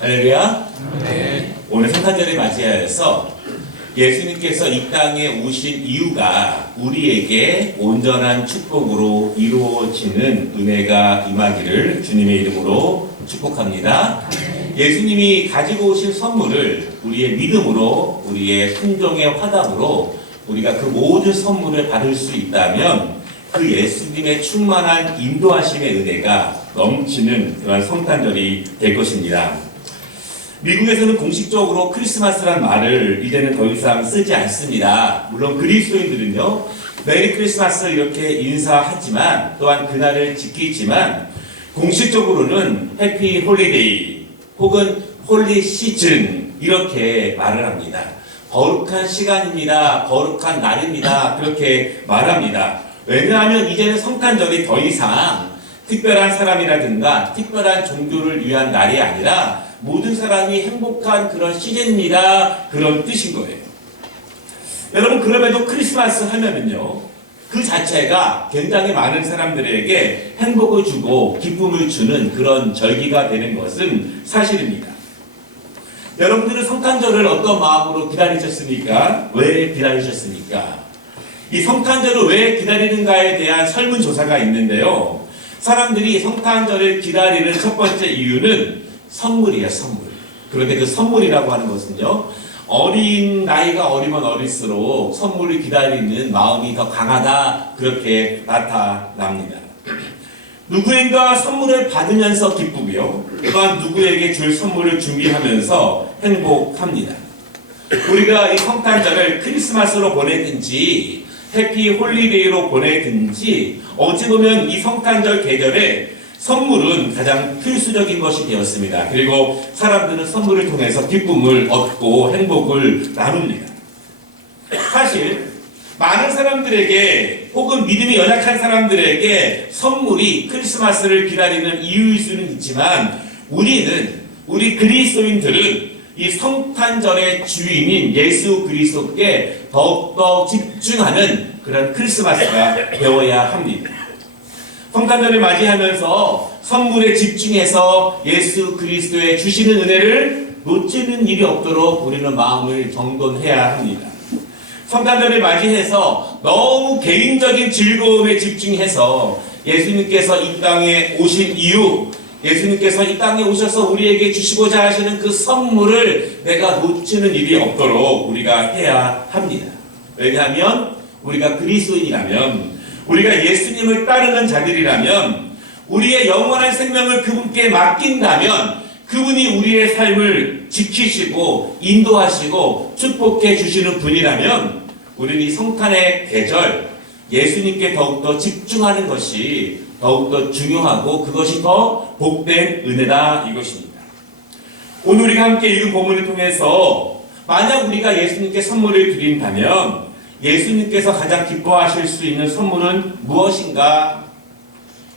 할렐루야. 네. 오늘 성탄절을 맞이하여서 예수님께서 이 땅에 오신 이유가 우리에게 온전한 축복으로 이루어지는 은혜가 임하기를 주님의 이름으로 축복합니다. 예수님이 가지고 오신 선물을 우리의 믿음으로, 우리의 순종의 화답으로 우리가 그 모든 선물을 받을 수 있다면 그 예수님의 충만한 인도하심의 은혜가 넘치는 그런 성탄절이 될 것입니다. 미국에서는 공식적으로 크리스마스란 말을 이제는 더 이상 쓰지 않습니다. 물론 그리스도인들은요, 메리 크리스마스 이렇게 인사하지만 또한 그날을 지키지만 공식적으로는 해피 홀리데이 혹은 홀리 시즌 이렇게 말을 합니다. 거룩한 시간입니다. 거룩한 날입니다. 그렇게 말합니다. 왜냐하면 이제는 성탄절이 더 이상 특별한 사람이라든가 특별한 종교를 위한 날이 아니라 모든 사람이 행복한 그런 시즌입니다. 그런 뜻인 거예요. 여러분, 그럼에도 크리스마스 하면은요, 그 자체가 굉장히 많은 사람들에게 행복을 주고 기쁨을 주는 그런 절기가 되는 것은 사실입니다. 여러분들은 성탄절을 어떤 마음으로 기다리셨습니까? 왜 기다리셨습니까? 이 성탄절을 왜 기다리는가에 대한 설문조사가 있는데요. 사람들이 성탄절을 기다리는 첫 번째 이유는 선물이에요, 선물. 그런데 그 선물이라고 하는 것은요, 어린 나이가 어리면 어릴수록 선물을 기다리는 마음이 더 강하다, 그렇게 나타납니다. 누구인가 선물을 받으면서 기쁘고요, 또한 누구에게 줄 선물을 준비하면서 행복합니다. 우리가 이 성탄절을 크리스마스로 보내든지 해피 홀리데이로 보내든지 어찌 보면 이 성탄절 계절에 선물은 가장 필수적인 것이 되었습니다. 그리고 사람들은 선물을 통해서 기쁨을 얻고 행복을 나눕니다. 사실 많은 사람들에게 혹은 믿음이 연약한 사람들에게 선물이 크리스마스를 기다리는 이유일 수는 있지만 우리 그리스도인들은 이 성탄절의 주인인 예수 그리스도께 더욱더 집중하는 그런 크리스마스가 되어야 합니다. 성탄절을 맞이하면서 선물에 집중해서 예수 그리스도의 주시는 은혜를 놓치는 일이 없도록 우리는 마음을 정돈해야 합니다. 성탄절을 맞이해서 너무 개인적인 즐거움에 집중해서 예수님께서 이 땅에 오신 이유, 예수님께서 이 땅에 오셔서 우리에게 주시고자 하시는 그 선물을 내가 놓치는 일이 없도록 우리가 해야 합니다. 왜냐하면 우리가 그리스도인이라면, 우리가 예수님을 따르는 자들이라면, 우리의 영원한 생명을 그분께 맡긴다면 그분이 우리의 삶을 지키시고 인도하시고 축복해 주시는 분이라면 우리는 이 성탄의 계절 예수님께 더욱더 집중하는 것이 더욱더 중요하고 그것이 더 복된 은혜다, 이것입니다. 오늘 우리가 함께 읽은 본문을 통해서 만약 우리가 예수님께 선물을 드린다면 예수님께서 가장 기뻐하실 수 있는 선물은 무엇인가?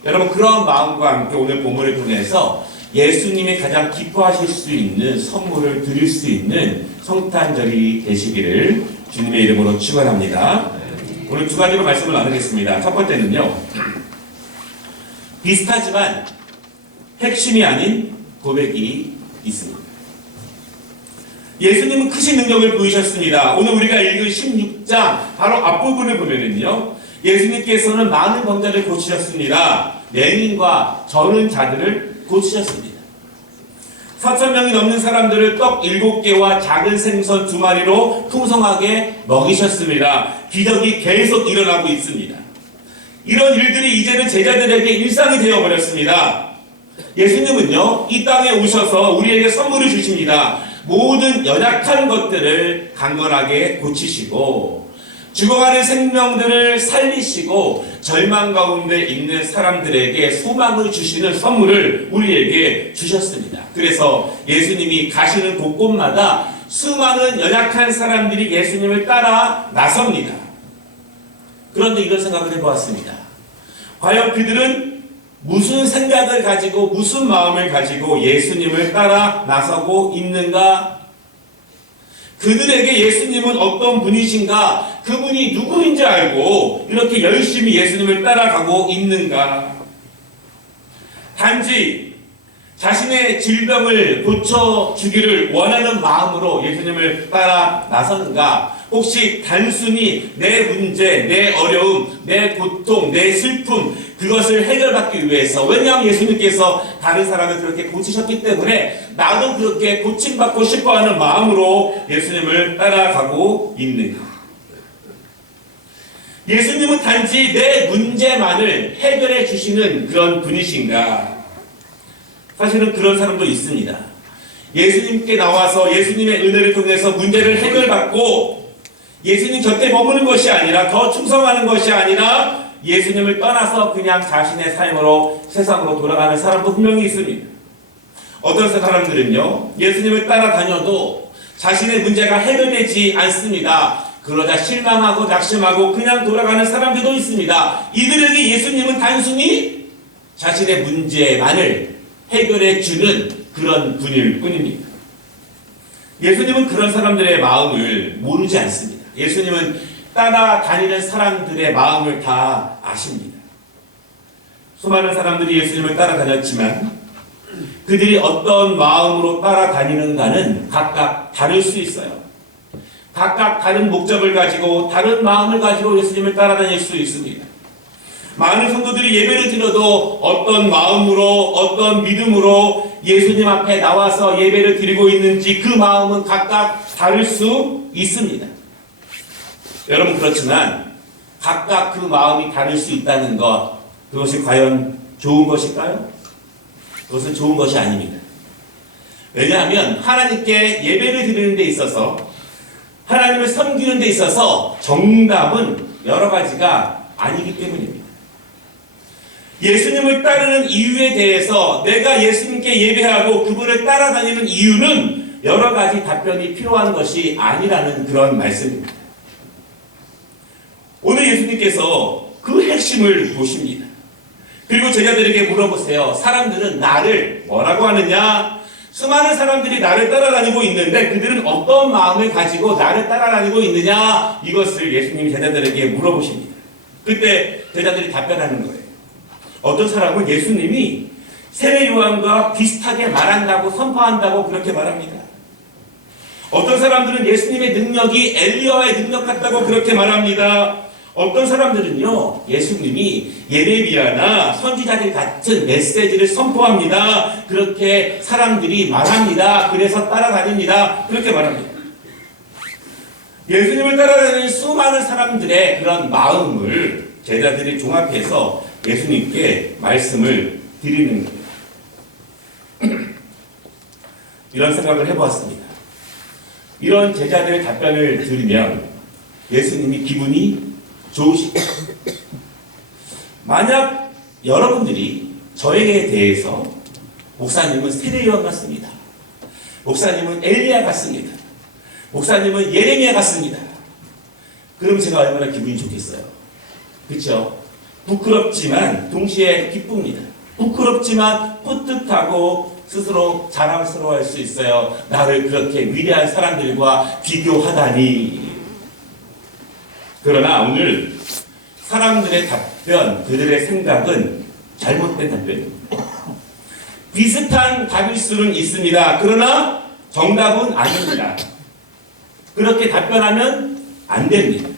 여러분, 그런 마음과 함께 오늘 본문을 통해서 예수님이 가장 기뻐하실 수 있는 선물을 드릴 수 있는 성탄절이 되시기를 주님의 이름으로 축원합니다. 오늘 두 가지로 말씀을 나누겠습니다. 첫 번째는요, 비슷하지만 핵심이 아닌 고백이 있습니다. 예수님은 크신 능력을 보이셨습니다. 오늘 우리가 읽은 16장 바로 앞부분을 보면은요, 예수님께서는 많은 병자를 고치셨습니다. 맹인과 저는 자들을 고치셨습니다. 4,000명이 넘는 사람들을 떡 7개와 작은 생선 2마리로 풍성하게 먹이셨습니다. 기적이 계속 일어나고 있습니다. 이런 일들이 이제는 제자들에게 일상이 되어버렸습니다. 예수님은요, 이 땅에 오셔서 우리에게 선물을 주십니다. 모든 연약한 것들을 강건하게 고치시고 죽어가는 생명들을 살리시고 절망 가운데 있는 사람들에게 소망을 주시는 선물을 우리에게 주셨습니다. 그래서 예수님이 가시는 곳곳마다 수많은 연약한 사람들이 예수님을 따라 나섭니다. 그런데 이런 생각을 해보았습니다. 과연 그들은 무슨 생각을 가지고 무슨 마음을 가지고 예수님을 따라 나서고 있는가? 그들에게 예수님은 어떤 분이신가? 그분이 누구인지 알고 이렇게 열심히 예수님을 따라가고 있는가? 단지 자신의 질병을 고쳐주기를 원하는 마음으로 예수님을 따라 나서는가? 혹시 단순히 내 문제, 내 어려움, 내 고통, 내 슬픔 그것을 해결받기 위해서, 왜냐하면 예수님께서 다른 사람을 그렇게 고치셨기 때문에 나도 그렇게 고침받고 싶어하는 마음으로 예수님을 따라가고 있는가? 예수님은 단지 내 문제만을 해결해 주시는 그런 분이신가? 사실은 그런 사람도 있습니다. 예수님께 나와서 예수님의 은혜를 통해서 문제를 해결받고 예수님 곁에 머무는 것이 아니라, 더 충성하는 것이 아니라 예수님을 떠나서 그냥 자신의 삶으로 세상으로 돌아가는 사람도 분명히 있습니다. 어떤 사람들은요, 예수님을 따라다녀도 자신의 문제가 해결되지 않습니다. 그러다 실망하고 낙심하고 그냥 돌아가는 사람들도 있습니다. 이들에게 예수님은 단순히 자신의 문제만을 해결해 주는 그런 분일 뿐입니다. 예수님은 그런 사람들의 마음을 모르지 않습니다. 예수님은 따라다니는 사람들의 마음을 다 아십니다. 수많은 사람들이 예수님을 따라다녔지만 그들이 어떤 마음으로 따라다니는가는 각각 다를 수 있어요. 각각 다른 목적을 가지고 다른 마음을 가지고 예수님을 따라다닐 수 있습니다. 많은 성도들이 예배를 드려도 어떤 마음으로, 어떤 믿음으로 예수님 앞에 나와서 예배를 드리고 있는지 그 마음은 각각 다를 수 있습니다. 여러분, 그렇지만 각각 그 마음이 다를 수 있다는 것, 그것이 과연 좋은 것일까요? 그것은 좋은 것이 아닙니다. 왜냐하면 하나님께 예배를 드리는 데 있어서, 하나님을 섬기는 데 있어서 정답은 여러 가지가 아니기 때문입니다. 예수님을 따르는 이유에 대해서 내가 예수님께 예배하고 그분을 따라다니는 이유는 여러 가지 답변이 필요한 것이 아니라는 그런 말씀입니다. 오늘 예수님께서 그 핵심을 보십니다. 그리고 제자들에게 물어보세요. 사람들은 나를 뭐라고 하느냐? 수많은 사람들이 나를 따라다니고 있는데 그들은 어떤 마음을 가지고 나를 따라다니고 있느냐? 이것을 예수님이 제자들에게 물어보십니다. 그때 제자들이 답변하는 거예요. 어떤 사람은 예수님이 세례 요한과 비슷하게 말한다고, 선포한다고 그렇게 말합니다. 어떤 사람들은 예수님의 능력이 엘리야의 능력 같다고 그렇게 말합니다. 어떤 사람들은요, 예수님이 예레미야나 선지자들 같은 메시지를 선포합니다. 그렇게 사람들이 말합니다. 그래서 따라다닙니다. 그렇게 말합니다. 예수님을 따라다니는 수많은 사람들의 그런 마음을 제자들이 종합해서 예수님께 말씀을 드리는 거예요. 이런 생각을 해보았습니다. 이런 제자들의 답변을 들으면 예수님이 기분이 좋으시다. 만약 여러분들이 저에게 대해서 목사님은 세례요한 같습니다. 목사님은 엘리야 같습니다. 목사님은 예레미야 같습니다. 그럼 제가 얼마나 기분이 좋겠어요. 그렇죠? 부끄럽지만 동시에 기쁩니다. 부끄럽지만 뿌듯하고 스스로 자랑스러워할 수 있어요. 나를 그렇게 위대한 사람들과 비교하다니. 그러나 오늘 사람들의 답변, 그들의 생각은 잘못된 답변입니다. 비슷한 답일 수는 있습니다. 그러나 정답은 아닙니다. 그렇게 답변하면 안 됩니다.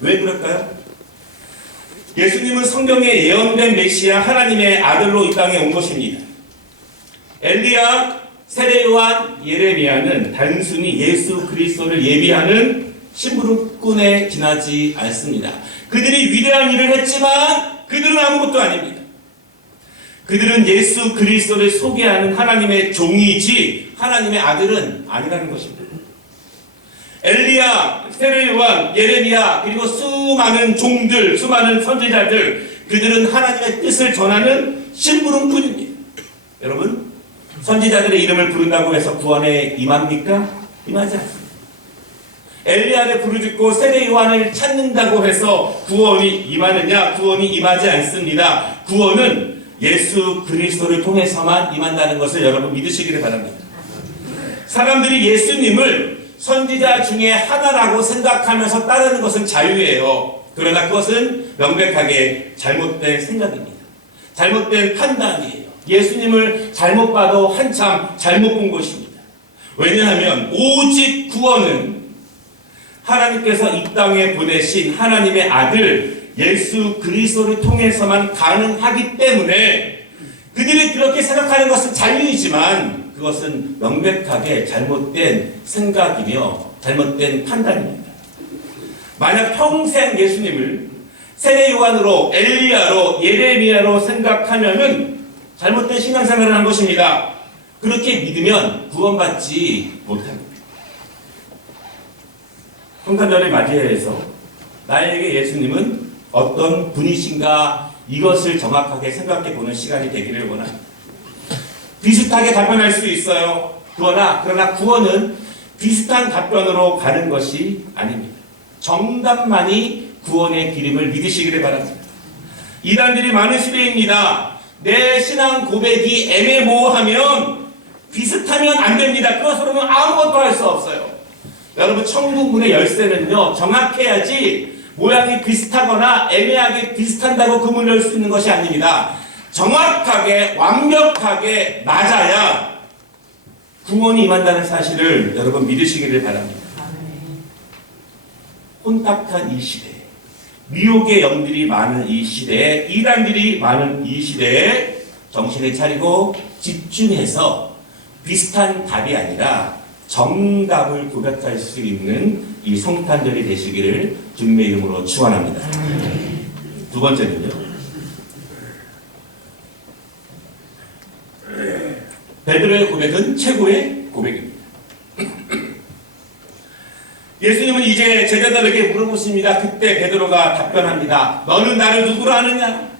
왜 그럴까요? 예수님은 성경에 예언된 메시아 하나님의 아들로 이 땅에 온 것입니다. 엘리야, 세례요한, 예레미야는 단순히 예수 그리스도를 예비하는 심부름꾼에 지나지 않습니다. 그들이 위대한 일을 했지만 그들은 아무것도 아닙니다. 그들은 예수 그리스도를 소개하는 하나님의 종이지 하나님의 아들은 아니라는 것입니다. 엘리야, 세례요한, 예레미야, 그리고 수많은 종들, 수많은 선지자들, 그들은 하나님의 뜻을 전하는 심부름꾼입니다. 여러분, 선지자들의 이름을 부른다고 해서 구원에 임합니까? 임하지 않습니다. 엘리야를 부르짖고 세례요한을 찾는다고 해서 구원이 임하느냐? 구원이 임하지 않습니다. 구원은 예수 그리스도를 통해서만 임한다는 것을 여러분 믿으시기를 바랍니다. 사람들이 예수님을 선지자 중에 하나라고 생각하면서 따르는 것은 자유예요. 그러나 그것은 명백하게 잘못된 생각입니다. 잘못된 판단이에요. 예수님을 잘못 봐도 한참 잘못 본 것입니다. 왜냐하면 오직 구원은 하나님께서 이 땅에 보내신 하나님의 아들 예수 그리스도를 통해서만 가능하기 때문에 그들이 그렇게 생각하는 것은 자유이지만 그것은 명백하게 잘못된 생각이며 잘못된 판단입니다. 만약 평생 예수님을 세례 요한으로, 엘리야로, 예레미야로 생각하면은 잘못된 신앙생활을 한 것입니다. 그렇게 믿으면 구원받지 못합니다. 성탄절을 맞이해서 나에게 예수님은 어떤 분이신가 이것을 정확하게 생각해 보는 시간이 되기를 원합니다. 비슷하게 답변할 수 있어요. 그러나 구원은 비슷한 답변으로 가는 것이 아닙니다. 정답만이 구원의 길임을 믿으시기를 바랍니다. 이단들이 많은 시대입니다. 내 신앙 고백이 애매모호하면 비슷하면 안 됩니다. 그것으로는 아무것도 할 수 없어요. 여러분, 천국 문의 열쇠는요, 정확해야지 모양이 비슷하거나 애매하게 비슷한다고 그 문을 열 수 있는 것이 아닙니다. 정확하게 완벽하게 맞아야 구원이 임한다는 사실을 여러분 믿으시기를 바랍니다. 혼탁한 이 시대, 미혹의 영들이 많은 이 시대에, 이단들이 많은 이 시대에 정신을 차리고 집중해서 비슷한 답이 아니라 정답을 고백할 수 있는 이 성탄절이 되시기를 주님의 이름으로 축원합니다. 두 번째는요, 베드로의 고백은 최고의 고백입니다. 예수님은 이제 제자들에게 물어보십니다. 그때 베드로가 답변합니다. 너는 나를 누구로 아느냐?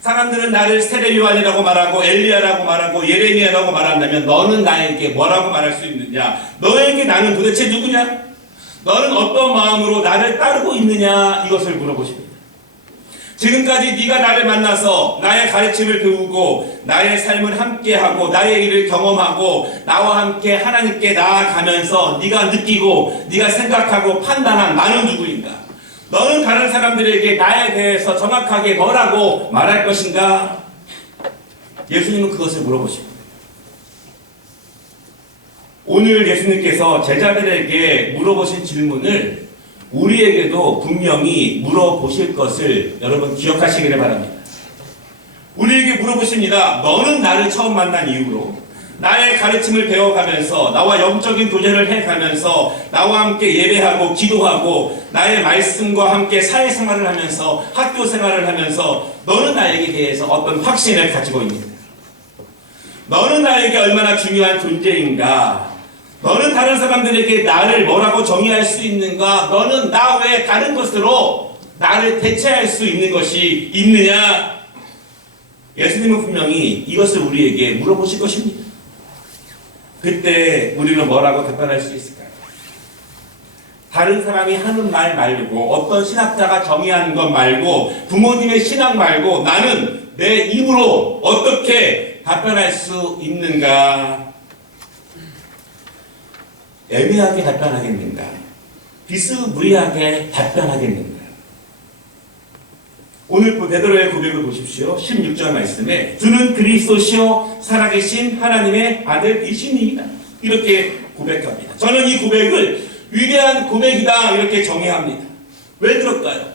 사람들은 나를 세례 요한이라고 말하고 엘리야라고 말하고 예레미야라고 말한다면 너는 나에게 뭐라고 말할 수 있느냐? 너에게 나는 도대체 누구냐? 너는 어떤 마음으로 나를 따르고 있느냐? 이것을 물어보십니다. 지금까지 네가 나를 만나서 나의 가르침을 배우고 나의 삶을 함께하고 나의 일을 경험하고 나와 함께 하나님께 나아가면서 네가 느끼고 네가 생각하고 판단한 나는 누구인가? 너는 다른 사람들에게 나에 대해서 정확하게 뭐라고 말할 것인가? 예수님은 그것을 물어보십니다. 오늘 예수님께서 제자들에게 물어보신 질문을 우리에게도 분명히 물어보실 것을 여러분 기억하시기를 바랍니다. 우리에게 물어보십니다. 너는 나를 처음 만난 이후로 나의 가르침을 배워가면서 나와 영적인 도전을 해가면서 나와 함께 예배하고 기도하고 나의 말씀과 함께 사회생활을 하면서 학교 생활을 하면서 너는 나에게 대해서 어떤 확신을 가지고 있는가? 너는 나에게 얼마나 중요한 존재인가? 너는 다른 사람들에게 나를 뭐라고 정의할 수 있는가? 너는 나 외에 다른 것으로 나를 대체할 수 있는 것이 있느냐? 예수님은 분명히 이것을 우리에게 물어보실 것입니다. 그때 우리는 뭐라고 답변할 수 있을까요? 다른 사람이 하는 말 말고 어떤 신학자가 정의하는 것 말고 부모님의 신앙 말고 나는 내 입으로 어떻게 답변할 수 있는가? 애매하게 답변하겠는가? 비스무리하게 답변하겠는가? 오늘 베드로의 고백을 보십시오. 16절 말씀에 주는 그리스도시요 살아계신 하나님의 아들이시니이다. 이렇게 고백합니다. 저는 이 고백을 위대한 고백이다 이렇게 정의합니다. 왜 그럴까요?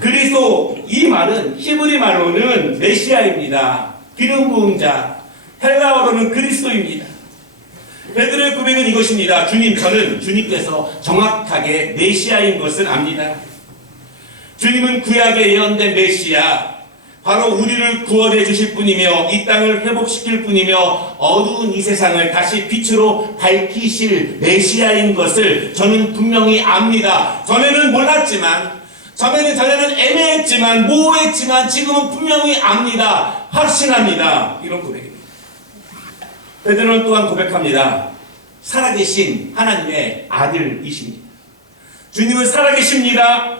그리스도, 이 말은 히브리 말로는 메시아입니다. 기름 부은 자, 헬라어로는 그리스도입니다. 베드로의 고백은 이것입니다. 주님, 저는 주님께서 정확하게 메시아인 것을 압니다. 주님은 구약에 예언된 메시아, 바로 우리를 구원해 주실 분이며 이 땅을 회복시킬 분이며 어두운 이 세상을 다시 빛으로 밝히실 메시아인 것을 저는 분명히 압니다. 전에는 몰랐지만, 전에는 애매했지만, 모호했지만 지금은 분명히 압니다. 확신합니다. 이런 고백입니다. 베드로는 또한 고백합니다. 살아계신 하나님의 아들이십니다. 주님은 살아계십니다.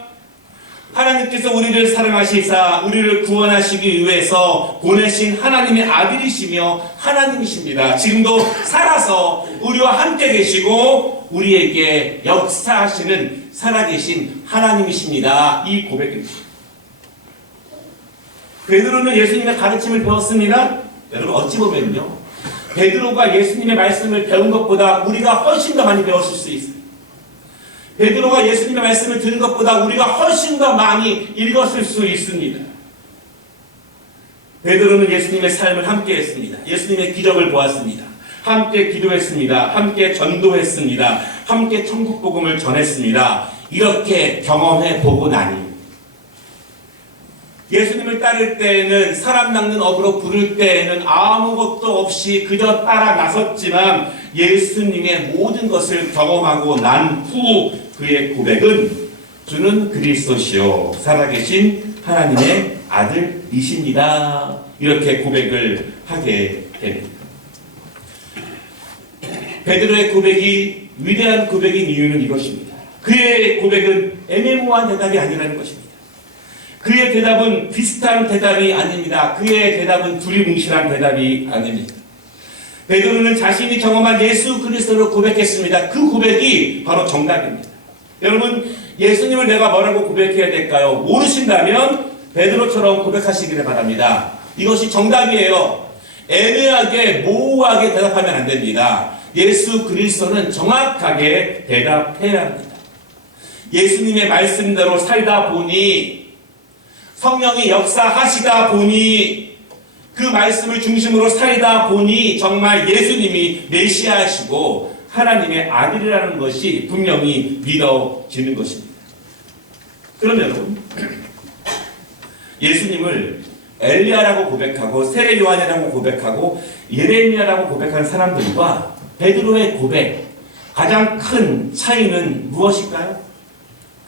하나님께서 우리를 사랑하시사 우리를 구원하시기 위해서 보내신 하나님의 아들이시며 하나님이십니다. 지금도 살아서 우리와 함께 계시고 우리에게 역사하시는 살아계신 하나님이십니다. 이 고백입니다. 베드로는 예수님의 가르침을 배웠습니다. 여러분 어찌 보면요, 베드로가 예수님의 말씀을 배운 것보다 우리가 훨씬 더 많이 배웠을 수 있어요. 베드로가 예수님의 말씀을 들은 것보다 우리가 훨씬 더 많이 읽었을 수 있습니다. 베드로는 예수님의 삶을 함께 했습니다. 예수님의 기적을 보았습니다. 함께 기도했습니다. 함께 전도했습니다. 함께 천국 복음을 전했습니다. 이렇게 경험해 보고 나니 예수님을 따를 때에는, 사람 낚는 업으로 부를 때에는 아무것도 없이 그저 따라 나섰지만 예수님의 모든 것을 경험하고 난 후 그의 고백은 주는 그리스도시요 살아계신 하나님의 아들이십니다. 이렇게 고백을 하게 됩니다. 베드로의 고백이 위대한 고백인 이유는 이것입니다. 그의 고백은 애매모호한 대답이 아니라는 것입니다. 그의 대답은 비슷한 대답이 아닙니다. 그의 대답은 두리뭉실한 대답이 아닙니다. 베드로는 자신이 경험한 예수 그리스도를 고백했습니다. 그 고백이 바로 정답입니다. 여러분, 예수님을 내가 뭐라고 고백해야 될까요? 모르신다면 베드로처럼 고백하시기를 바랍니다. 이것이 정답이에요. 애매하게 모호하게 대답하면 안 됩니다. 예수 그리스도는 정확하게 대답해야 합니다. 예수님의 말씀대로 살다 보니, 성령이 역사하시다 보니, 그 말씀을 중심으로 살다 보니 정말 예수님이 메시아시고 하나님의 아들이라는 것이 분명히 믿어지는 것입니다. 그럼 여러분, 예수님을 엘리야라고 고백하고 세례 요한이라고 고백하고 예레미야라고 고백한 사람들과 베드로의 고백, 가장 큰 차이는 무엇일까요?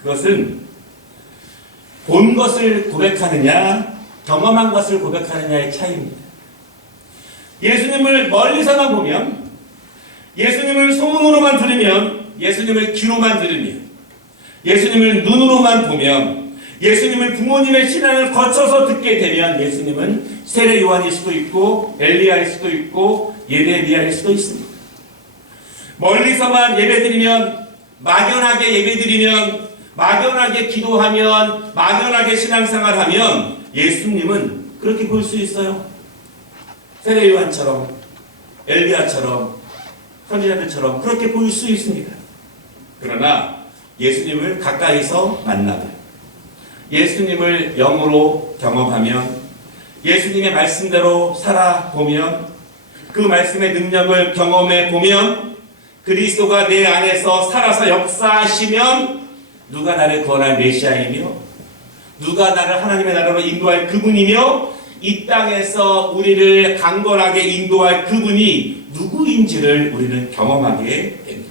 그것은 본 것을 고백하느냐, 경험한 것을 고백하느냐의 차이입니다. 예수님을 멀리서만 보면, 예수님을 소문으로만 들으면, 예수님을 귀로만 들으면, 예수님을 눈으로만 보면, 예수님을 부모님의 신앙을 거쳐서 듣게 되면 예수님은 세례 요한일 수도 있고 엘리야일 수도 있고 예레미야일 수도 있습니다. 멀리서만 예배드리면, 막연하게 예배드리면, 막연하게 기도하면, 막연하게 신앙생활하면 예수님은 그렇게 볼 수 있어요. 세례 요한처럼, 엘리야처럼, 선지자들처럼 그렇게 보일 수 있습니다. 그러나 예수님을 가까이서 만나면, 예수님을 영으로 경험하면, 예수님의 말씀대로 살아보면, 그 말씀의 능력을 경험해 보면, 그리스도가 내 안에서 살아서 역사하시면 누가 나를 구원할 메시아이며, 누가 나를 하나님의 나라로 인도할 그분이며, 이 땅에서 우리를 강건하게 인도할 그분이 누구인지를 우리는 경험하게 됩니다.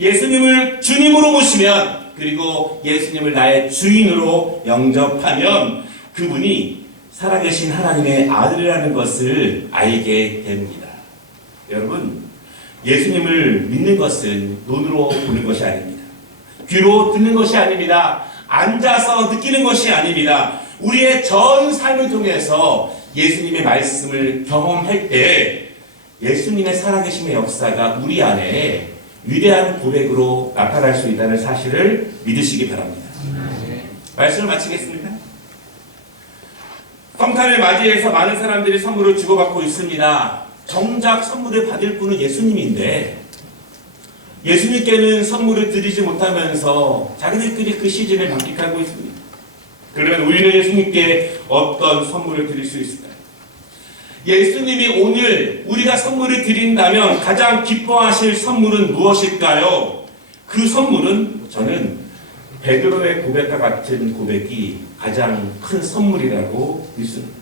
예수님을 주님으로 모시면, 그리고 예수님을 나의 주인으로 영접하면 그분이 살아계신 하나님의 아들이라는 것을 알게 됩니다. 여러분, 예수님을 믿는 것은 눈으로 보는 것이 아닙니다. 귀로 듣는 것이 아닙니다. 앉아서 느끼는 것이 아닙니다. 우리의 전 삶을 통해서 예수님의 말씀을 경험할 때 예수님의 살아계심의 역사가 우리 안에 위대한 고백으로 나타날 수 있다는 사실을 믿으시기 바랍니다. 말씀을 마치겠습니다. 성탄을 맞이해서 많은 사람들이 선물을 주고받고 있습니다. 정작 선물을 받을 분은 예수님인데 예수님께는 선물을 드리지 못하면서 자기들끼리 그 시즌을 만끽하고 있습니다. 그러면 우리는 예수님께 어떤 선물을 드릴 수 있을까요? 예수님이 오늘 우리가 선물을 드린다면 가장 기뻐하실 선물은 무엇일까요? 그 선물은 저는 베드로의 고백과 같은 고백이 가장 큰 선물이라고 믿습니다.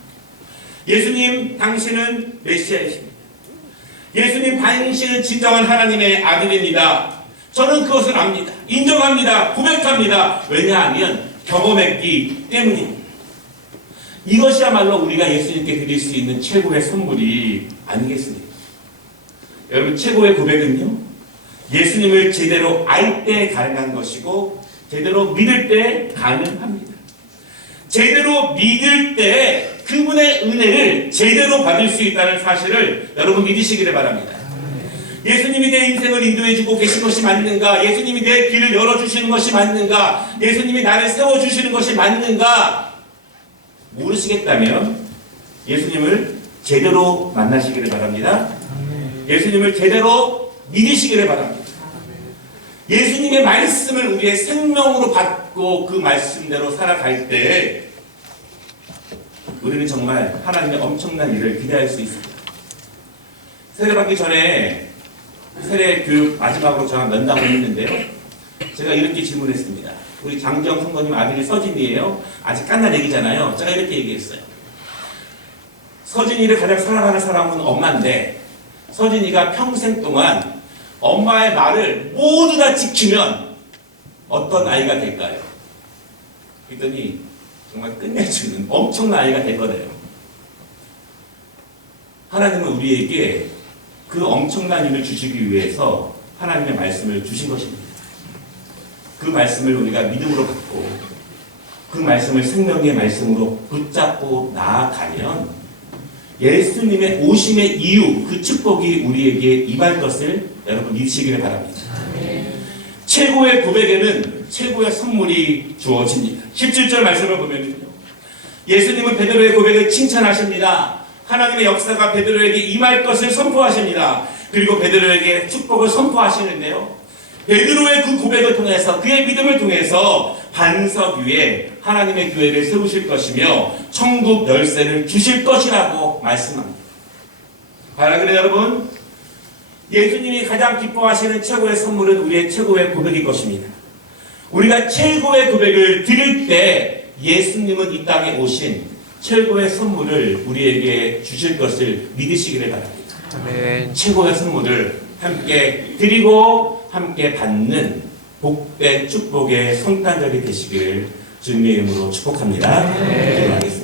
예수님, 당신은 메시아이십니다. 예수님, 당신은 진정한 하나님의 아들입니다. 저는 그것을 압니다. 인정합니다. 고백합니다. 왜냐하면 경험했기 때문입니다. 이것이야말로 우리가 예수님께 드릴 수 있는 최고의 선물이 아니겠습니까? 여러분, 최고의 고백은요, 예수님을 제대로 알 때 가능한 것이고 제대로 믿을 때 가능합니다. 제대로 믿을 때 그분의 은혜를 제대로 받을 수 있다는 사실을 여러분 믿으시기를 바랍니다. 예수님이 내 인생을 인도해주고 계신 것이 맞는가? 예수님이 내 길을 열어주시는 것이 맞는가? 예수님이 나를 세워주시는 것이 맞는가? 모르시겠다면 예수님을 제대로 만나시기를 바랍니다. 예수님을 제대로 믿으시기를 바랍니다. 예수님의 말씀을 우리의 생명으로 받고 그 말씀대로 살아갈 때 우리는 정말 하나님의 엄청난 일을 기대할 수 있습니다. 세례받기 전에 세례 교육 마지막으로 저랑 면담을 했는데요. 제가 이렇게 질문했습니다. 우리 장정 성도님 아들이 서진이에요. 아직 깐난 애기잖아요. 제가 이렇게 얘기했어요. 서진이를 가장 사랑하는 사람은 엄마인데 서진이가 평생 동안 엄마의 말을 모두 다 지키면 어떤 아이가 될까요? 그랬더니 정말 끝내주는 엄청난 아이가 될 거래요. 하나님은 우리에게 그 엄청난 힘을 주시기 위해서 하나님의 말씀을 주신 것입니다. 그 말씀을 우리가 믿음으로 받고 그 말씀을 생명의 말씀으로 붙잡고 나아가면 예수님의 오심의 이유, 그 축복이 우리에게 임할 것을 여러분 믿으시기를 바랍니다. 최고의 고백에는 최고의 선물이 주어집니다. 17절 말씀을 보면요, 예수님은 베드로의 고백을 칭찬하십니다. 하나님의 역사가 베드로에게 임할 것을 선포하십니다. 그리고 베드로에게 축복을 선포하시는데요, 베드로의 그 고백을 통해서, 그의 믿음을 통해서 반석 위에 하나님의 교회를 세우실 것이며 천국 열쇠를 주실 것이라고 말씀합니다. 바라 그래 여러분, 예수님이 가장 기뻐하시는 최고의 선물은 우리의 최고의 고백일 것입니다. 우리가 최고의 고백을 드릴 때 예수님은 이 땅에 오신 최고의 선물을 우리에게 주실 것을 믿으시기를 바랍니다. 아멘. 최고의 선물을 함께 드리고 함께 받는 복된 축복의 성탄절이 되시기를 주님의 이름으로 축복합니다. 기도하겠습니다.